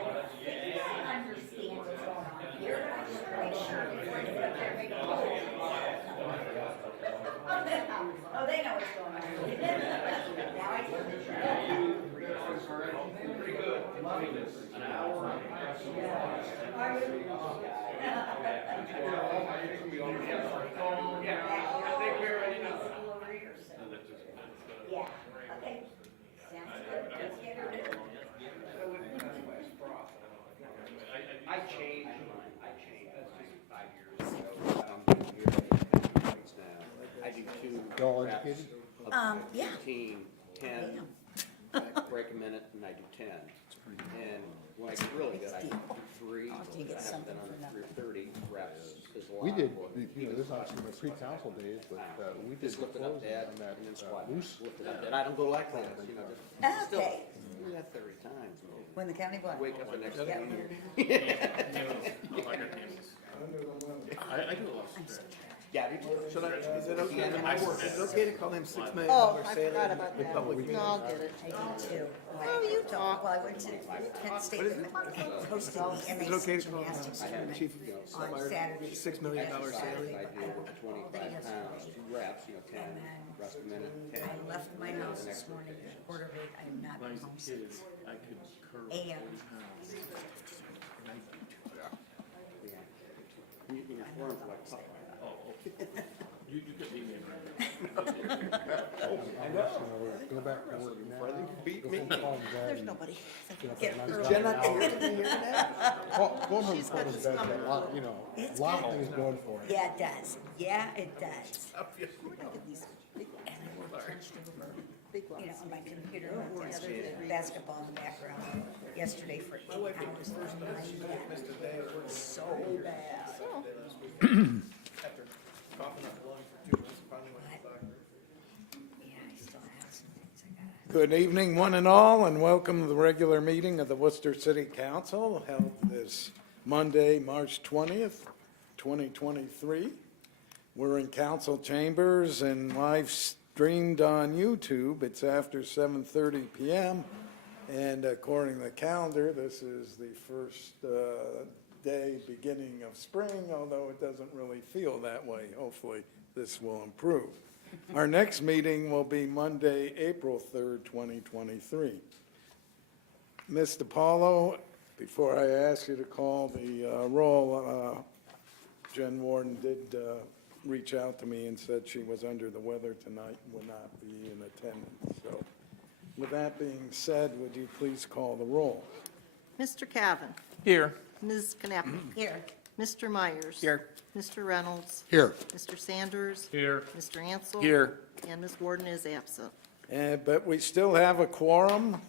understand what's going on here, but I just want to make sure before I get up there and make a call. Oh, they know what's going on. Now I can. Pretty good. Loving this. An hour. Are you? Yeah, okay. Sounds good. Let's get her in. I changed. That's just 5 years ago. I do two. You're all reps educated? of Yeah. 15, 10. I break a minute and I do 10. And when I get really good, I do 3. Oh, do you get I haven't something done for under 30 reps is a lot. We did, this is actually my pre-council days, but, we did Just lift it up, close Dad, on that, and then squat. loose. Lift it up, Dad. I don't go like that, you know, just still, Okay. do that 30 times. When the county block. Wake up the next Yeah. day. I do a lot of I'm so stretch. tired. Yeah, Should I, is it okay, is it okay to call him $6 million Oh, I sailor forgot in about the that. public No, meeting? I'll get it. I do too. Oh, you talk. Well, I went to Kent State and hosted the Is it okay MAC to call him gymnastics tournament Chief on Fire, Saturday. $6 million I salary? do 25 pounds, 2 reps, you know, 10, rest a minute, 10. I left my house this morning at 7:45. I am not When I home was a kid, since I could curl 40 AM. pounds. You know, forms like something. Oh, okay. You could beat me right Go back to work now. Beat Go me. home, call him dad, There's and nobody. get up Get that nice her. guy Jenna, now. here to hear that? Well, going home She's before got his this bed, number. a lot, you know, It's a lot of good. things going for it. Yeah, it does. Yeah, it does. We're gonna get these big, And I worked hunched over, big you know, ones. on my computer, basketball in the background yesterday for 8 hours. So bad. After coughing up blood for 2 months, finally went to the doctor. Yeah, I still have some things I gotta. Good evening, one and all, and welcome to the regular meeting of the Worcester City Council held this Monday, March 20th, 2023. We're in council chambers and live streamed on YouTube. It's after 7:30 PM, and according to the calendar, this is the first day beginning of spring, although it doesn't really feel that way. Hopefully, this will improve. Our next meeting will be Monday, April 3rd, 2023. Ms. DiPaolo, before I ask you to call the roll, Jen Warden did reach out to me and said she was under the weather tonight and would not be in attendance. So with that being said, would you please call the roll? Mr. Cavan. Here. Ms. Knappich. Here, Mr. Myers. Here. Mr. Reynolds. Here. Mr. Sanders. Here. Mr. Ansel. Here. And Ms. Warden is absent. But we still have a quorum,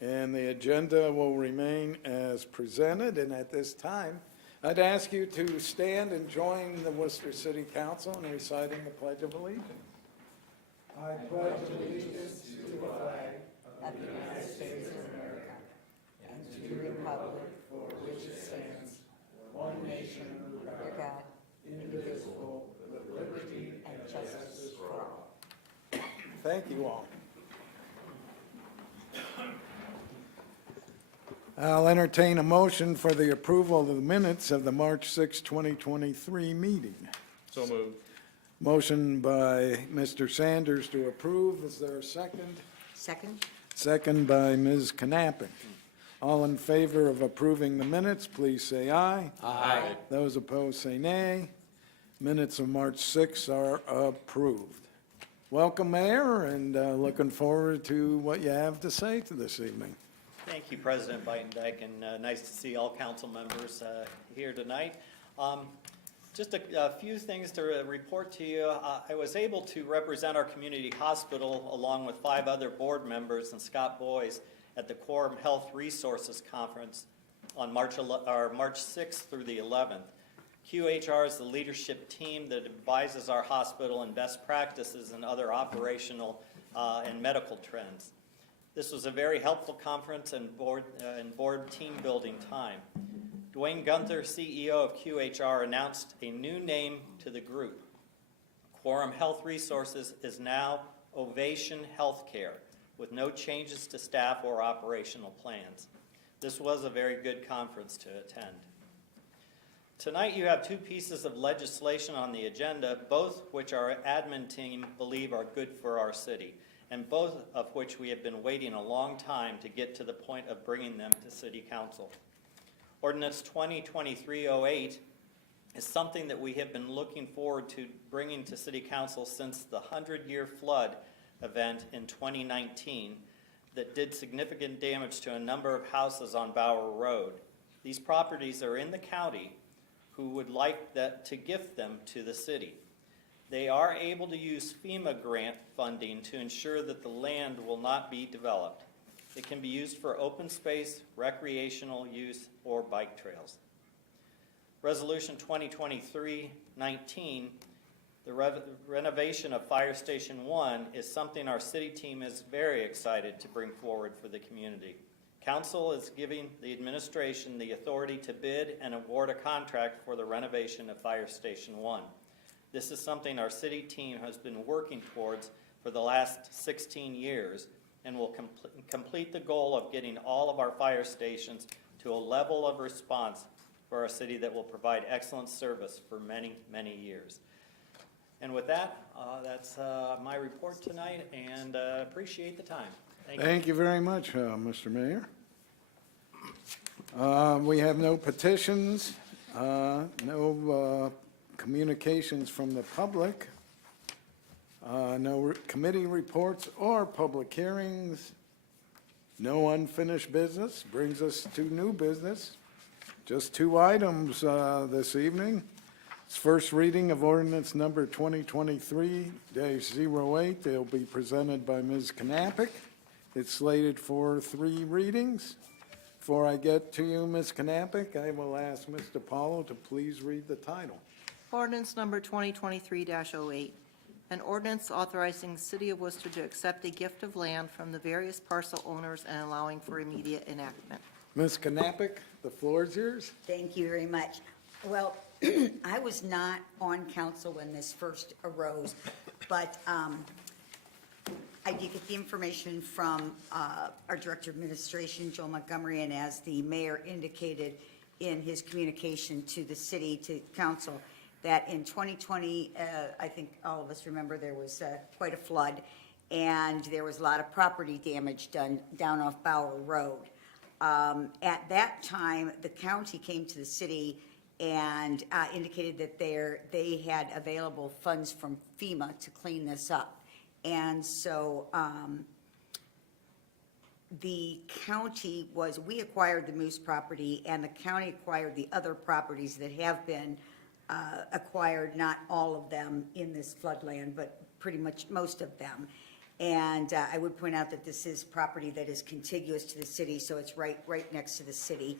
and the agenda will remain as presented. And at this time, I'd ask you to stand and join the Worcester City Council in reciting the Pledge of Allegiance. I pledge allegiance to the flag of the United States of America and to the republic for which it stands, one nation, under God, indivisible, with liberty and justice for all. Thank you all. I'll entertain a motion for the approval of the minutes of the March 6, 2023 meeting. So moved. Motion by Mr. Sanders to approve. Is there a second? Second? Second by Ms. Knappich. All in favor of approving the minutes, please say aye. Aye. Those opposed, say nay. Minutes of March 6 are approved. Welcome, Mayor, and looking forward to what you have to say to this evening. Thank you, President Beitendijk, and nice to see all council members here tonight. Just a few things to report to you. I was able to represent our community hospital along with 5 other board members and Scott Boys at the Quorum Health Resources Conference on March 6th through the 11th. QHR is the leadership team that advises our hospital in best practices and other operational and medical trends. This was a very helpful conference and board team building time. Dwayne Gunther, CEO of QHR, announced a new name to the group. Quorum Health Resources is now Ovation Healthcare, with no changes to staff or operational plans. This was a very good conference to attend. Tonight you have two pieces of legislation on the agenda, both which our admin team believe are good for our city, and both of which we have been waiting a long time to get to the point of bringing them to City Council. Ordinance 2023-08 is something that we have been looking forward to bringing to City Council since the 100-year flood event in 2019 that did significant damage to a number of houses on Bower Road. These properties are in the county who would like to gift them to the city. They are able to use FEMA grant funding to ensure that the land will not be developed. It can be used for open space, recreational use, or bike trails. Resolution 2023-19, the renovation of Fire Station 1 is something our city team is very excited to bring forward for the community. Council is giving the administration the authority to bid and award a contract for the renovation of Fire Station 1. This is something our city team has been working towards for the last 16 years and will complete the goal of getting all of our fire stations to a level of response for our city that will provide excellent service for many, many years. And with that, that's my report tonight, and appreciate the time. Thank you. Thank you very much, Mr. Mayor. We have no petitions, no communications from the public, no committee reports or public hearings, no unfinished business. Brings us to new business. Just two items this evening. It's first reading of ordinance number 2023-08. They'll be presented by Ms. Knappich. It's slated for 3 readings. Before I get to you, Ms. Knappich, I will ask Mr. Paulo to please read the title. Ordinance number 2023-08, an ordinance authorizing the City of Worcester to accept a gift of land from the various parcel owners and allowing for immediate enactment. Ms. Knappich, the floor is yours. Thank you very much. Well, I was not on council when this first arose, but I did get the information from our Director of Administration, Joel Montgomery, and as the mayor indicated in his communication to the city, to council, that in 2020, I think all of us remember, there was quite a flood, and there was a lot of property damage done down off Bower Road. At that time, the county came to the city and indicated that they had available funds from FEMA to clean this up. And so the county we acquired the Moose property, and the county acquired the other properties that have been acquired, not all of them in this floodland, but pretty much most of them. And I would point out that this is property that is contiguous to the city, so it's right next to the city.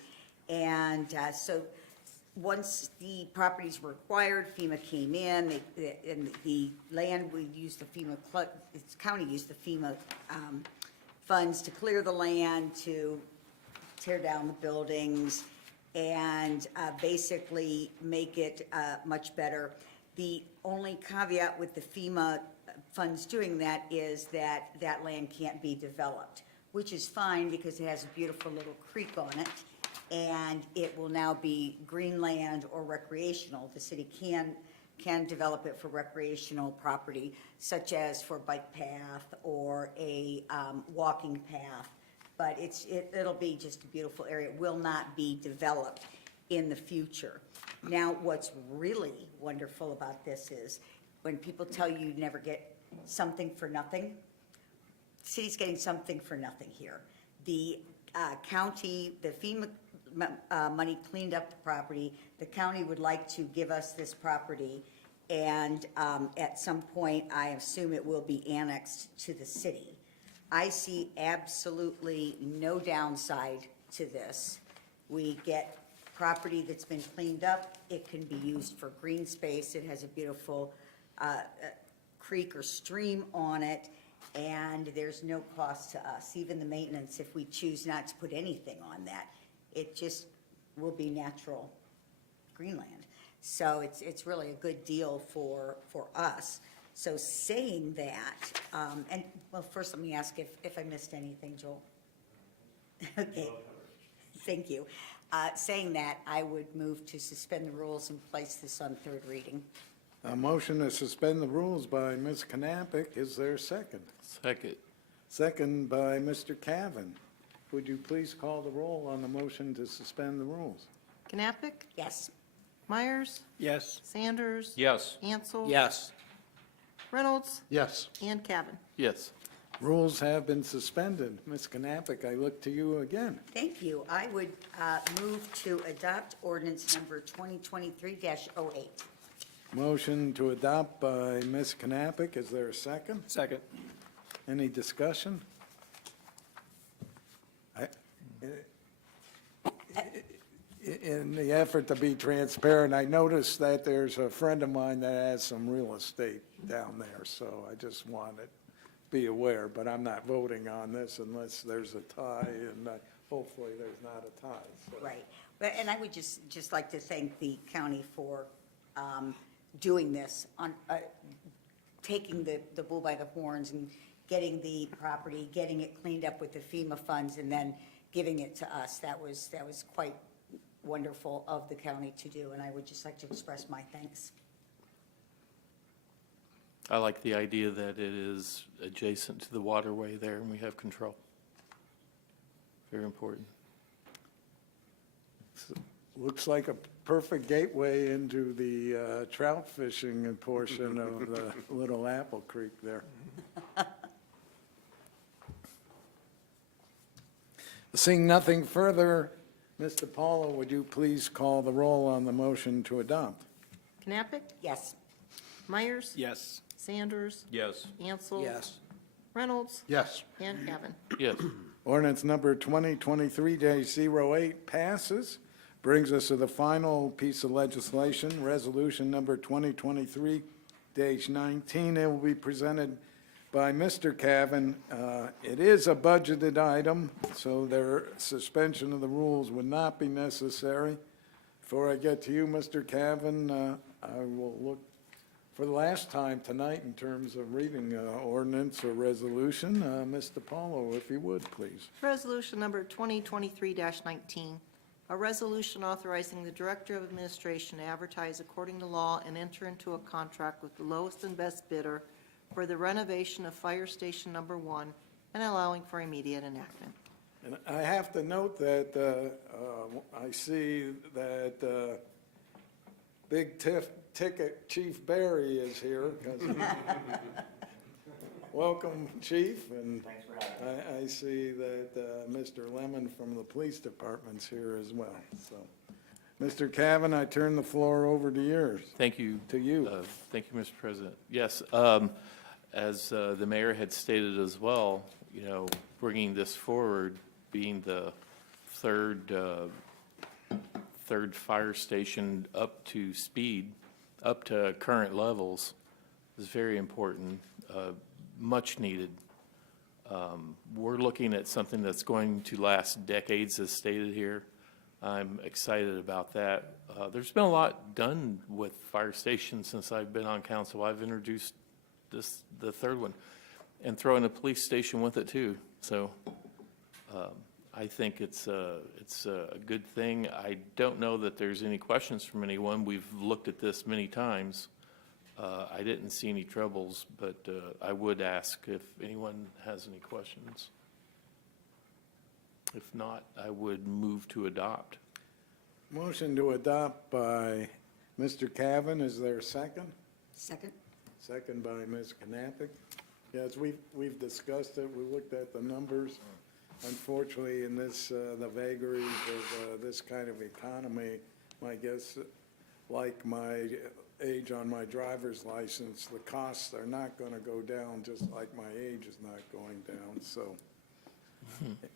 And so once the properties were acquired, FEMA came in, and the land, we used the FEMA, the county used the FEMA funds to clear the land, to tear down the buildings, and basically make it much better. The only caveat with the FEMA funds doing that is that that land can't be developed, which is fine because it has a beautiful little creek on it, and it will now be green land or recreational. The city can develop it for recreational property, such as for bike path or a walking path, but it'll be just a beautiful area. It will not be developed in the future. Now, what's really wonderful about this is when people tell you you never get something for nothing, the city's getting something for nothing here. The county, the FEMA money cleaned up the property. The county would like to give us this property, and at some point, I assume it will be annexed to the city. I see absolutely no downside to this. We get property that's been cleaned up. It can be used for green space. It has a beautiful creek or stream on it, and there's no cost to us. Even the maintenance, if we choose not to put anything on that, it just will be natural greenland. So it's really a good deal for us. So saying that, and well, first let me ask if I missed anything, Joel. Okay. Thank you. Saying that, I would move to suspend the rules and place this on third reading. A motion to suspend the rules by Ms. Knappich. Is there a second? Second. Second by Mr. Cavan. Would you please call the roll on the motion to suspend the rules? Knappich, Yes. Myers, Yes. Sanders. Yes. Ansel. Yes. Reynolds, Yes. and Cavan. Yes. Rules have been suspended. Ms. Knappich, I look to you again. Thank you. I would move to adopt ordinance number 2023-08. Motion to adopt by Ms. Knappich. Is there a second? Second. Any discussion? In the effort to be transparent, I noticed that there's a friend of mine that has some real estate down there, so I just wanted to be aware, but I'm not voting on this unless there's a tie, and hopefully there's not a tie. So. Right. But, and I would just like to thank the county for doing this, on taking the bull by the horns and getting the property, getting it cleaned up with the FEMA funds, and then giving it to us. That was quite wonderful of the county to do, and I would just like to express my thanks. I like the idea that it is adjacent to the waterway there and we have control. Very important. Looks like a perfect gateway into the trout fishing portion of the Little Apple Creek there. Seeing nothing further, Mr. Paulo, would you please call the roll on the motion to adopt? Knappich, Yes. Myers. Yes. Sanders. Yes. Ansel. Yes. Reynolds, Yes. and Cavan. Yes. Ordinance number 2023-08 passes. Brings us to the final piece of legislation, resolution number 2023-19. It will be presented by Mr. Cavan. It is a budgeted item, so their suspension of the rules would not be necessary. Before I get to you, Mr. Cavan, I will look for the last time tonight in terms of reading ordinance or resolution. Mr. Paulo, if you would, please. Resolution number 2023-19, a resolution authorizing the Director of Administration to advertise according to law and enter into a contract with the lowest and best bidder for the renovation of Fire Station Number 1 and allowing for immediate enactment. And I have to note that I see that Big Ticket Chief Barry is here. 'Cause welcome, Chief, and I see that Mr. Lemon from the Police Department's here as well. So, Mr. Cavan, I turn the floor over to yours. Thank you. To you. Thank you, Mr. President. Yes, as the mayor had stated as well, you know, bringing this forward, being the third fire station up to speed, up to current levels, is very important, much needed. We're looking at something that's going to last decades, as stated here. I'm excited about that. There's been a lot done with fire stations since I've been on council. I've introduced the third one, and throwing a police station with it too. So I think it's a good thing. I don't know that there's any questions from anyone. We've looked at this many times. I didn't see any troubles, but I would ask if anyone has any questions. If not, I would move to adopt. Motion to adopt by Mr. Cavan. Is there a second? Second? Second by Ms. Knappich. Yes, we've discussed it. We looked at the numbers. Unfortunately, in this, the vagaries of this kind of economy, my guess, like my age on my driver's license, the costs are not going to go down, just like my age is not going down, so.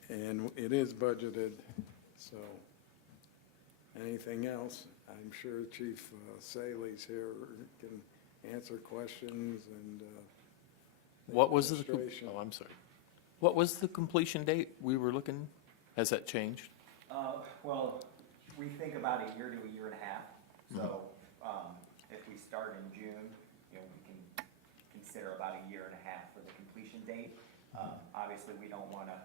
And it is budgeted, so. Anything else? I'm sure Chief Saley's here, can answer questions and. What was the, administration. oh, I'm sorry. What was the completion date we were looking? Has that changed? Well, we think about a year to a year and a half. So, if we start in June, you know, we can consider about a year and a half for the completion date. Obviously, we don't want to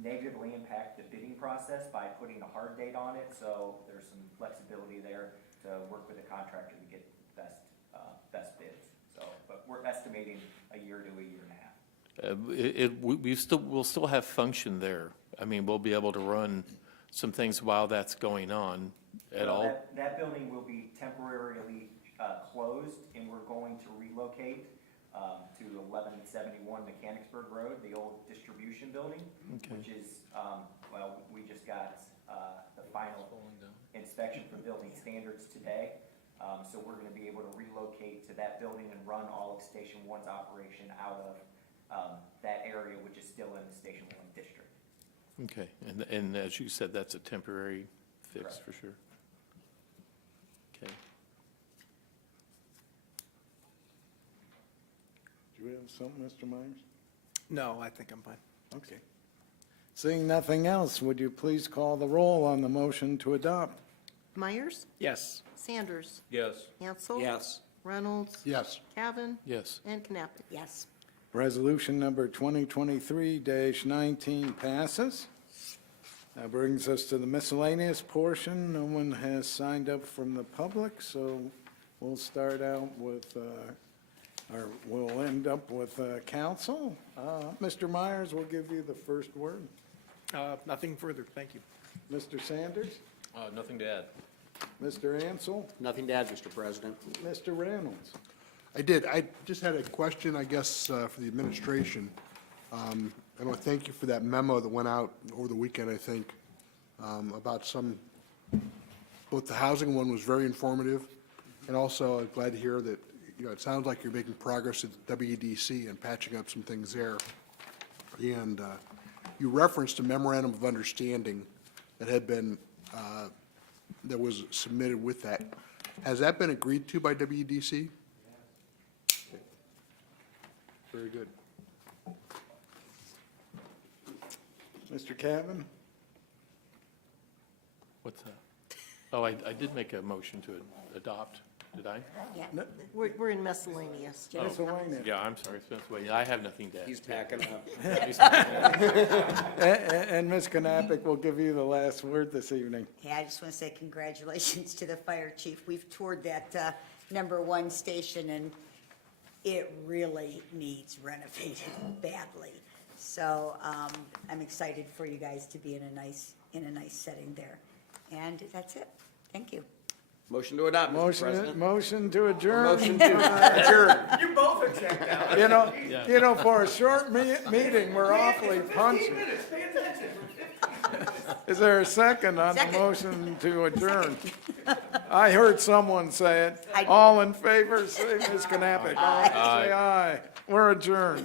negatively impact the bidding process by putting a hard date on it, so there's some flexibility there to work with the contractor to get best bids. So, but we're estimating a year to a year and a half. We'll still have function there. I mean, we'll be able to run some things while that's going on at Well, all. That building will be temporarily closed, and we're going to relocate to 1171 Mechanicsburg Road, the old distribution building, Okay. which is, well, we just got the final inspection for building standards today. So we're going to be able to relocate to that building and run all of Station 1's operation out of that area, which is still in the Station 1 district. Okay, and as you said, that's a temporary fix Correct. for sure. Okay. Do you have something, Mr. Myers? No, I think I'm fine. Okay. Seeing nothing else, would you please call the roll on the motion to adopt? Myers, Yes. Sanders, Yes. Hansel. Yes. Reynolds, Yes. Cavan, Yes. and Knappich. Yes. Resolution number 2023-19 passes. That brings us to the miscellaneous portion. No one has signed up from the public, so we'll start out with, or we'll end up with council. Mr. Myers will give you the first word. Nothing further, thank you. Mr. Sanders, Nothing to add. Mr. Ansel, Nothing to add, Mr. President. Mr. Reynolds. I did. I just had a question, I guess, for the administration. I want to thank you for that memo that went out over the weekend, I think, about both the housing one was very informative, and also I'm glad to hear that, it sounds like you're making progress at WEDC and patching up some things there. And you referenced a memorandum of understanding that had been, that was submitted with that. Has that been agreed to by WEDC? Very good. Mr. Cavan? What's that? Oh, I did make a motion to adopt, did I? Yeah. We're in miscellaneous. Miscellaneous. Yeah, I'm sorry, Spence, wait, I have nothing to add. He's packing up. And Ms. Knappich will give you the last word this evening. Hey, I just want to say congratulations to the fire chief. We've toured that #1 station, and it really needs renovating badly. So I'm excited for you guys to be in a nice setting there. And that's it. Thank you. Motion to adopt, Mr. President. Motion to adjourn. Motion to adjourn. You both are checked out. You know, for a short meeting, we're awfully punchy. Pay attention. Is there a second on the Second. motion to adjourn? I heard someone say it. I- All in favor, say Ms. Knappich. Say aye. We're adjourned.